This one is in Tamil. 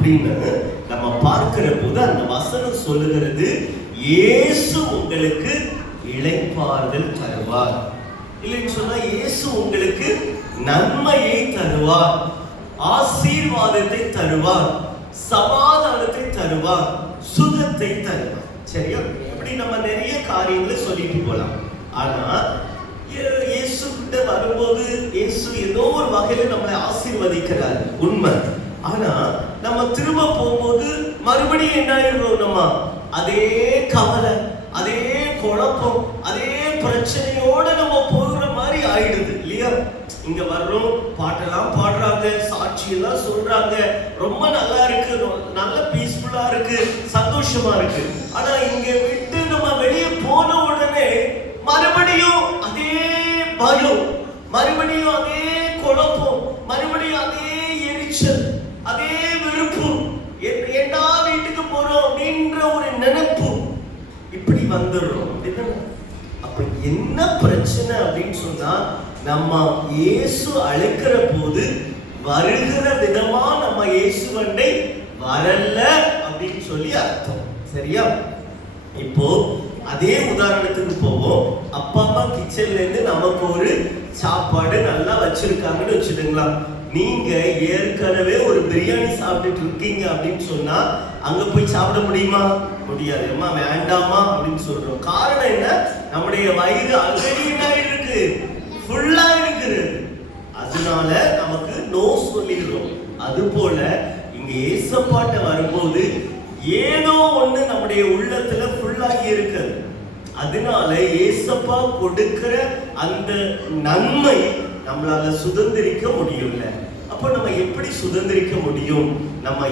அப்படின்னு நம்ம பார்க்கிற போது அந்த வசனம் சொல்லுகிறது, இயேசு உங்களுக்கு இளைப்பாறுதல் தருவார். இல்லைன்னு சொன்னா இயேசு உங்களுக்கு நன்மையை தருவார், ஆசீர்வாதத்தை தருவார், சமாதானத்தை தருவார், சுகத்தை தருவார். சரியா? இப்படி நம்ம நிறைய காரியங்களை சொல்லிட்டு போலாம். ஆனா இயேசு கிட்ட வரும்போது இயேசு ஏதோ ஒரு வகையில நம்மளை ஆசீர்வதிக்கிறார், உண்மை. ஆனா நம்ம திரும்ப போகும்போது மறுபடியும் என்ன ஆயிடுறோம், நம்ம அதே கவலை, அதே குழப்பம், அதே பிரச்சனையோட நம்ம போகிற மாதிரி ஆயிடுது இல்லையா? இங்க வர்றோம், பாட்டெல்லாம் பாடுறாங்க, சாட்சியெல்லாம் சொல்றாங்க, ரொம்ப நல்லா இருக்கு, நல்ல பீஸ்ஃபுல்லா இருக்கு, சந்தோஷமா இருக்கு. ஆனா இங்க விட்டு நம்ம வெளியே போன உடனே மறுபடியும் அதே பயம், மறுபடியும் அதே குழப்பம், மறுபடியும் அதே எரிச்சல், அதே வெறுப்பு, ஏண்டா வீட்டுக்கு போறோம் அப்படின்ற ஒரு நினைப்பு இப்படி வந்துடுறோம். அப்ப என்ன பிரச்சனை அப்படின்னு சொன்னா, நம்ம இயேசு அழைக்கிற போது வருகிற விதமா நம்ம இயேசுவண்டை வரல அப்படின்னு சொல்லி அர்த்தம். சரியா? இப்போ அதே உதாரணத்துக்கு போவோம். அப்பா அம்மா கிச்சன்ல இருந்து நமக்கு ஒரு சாப்பாடு நல்லா வச்சிருக்காங்கன்னு வச்சுடுங்களா. நீங்க ஏற்கனவே ஒரு பிரியாணி சாப்பிட்டுட்டு இருக்கீங்க அப்படின்னு சொன்னா அங்க போய் சாப்பிட முடியுமா? முடியாது. அம்மா வேண்டாமா அப்படின்னு சொல்றோம். காரணம் என்ன? நம்முடைய வயிறு ஆல்ரெடி என்ன இருக்கு, ஃபுல்லா இருக்குது. அதனால நமக்கு நோ சொல்லிடுறோம். அது போல இங்க ஏசப்பாட்ட வரும்போது ஏதோ ஒண்ணு நம்முடைய உள்ளத்துல ஃபுல்லாகி இருக்குது. அதனால ஏசப்பா கொடுக்கிற அந்த நன்மை நம்மளால சுதந்திரிக்க முடியல. அப்ப நம்ம எப்படி சுதந்திரிக்க முடியும்? நம்ம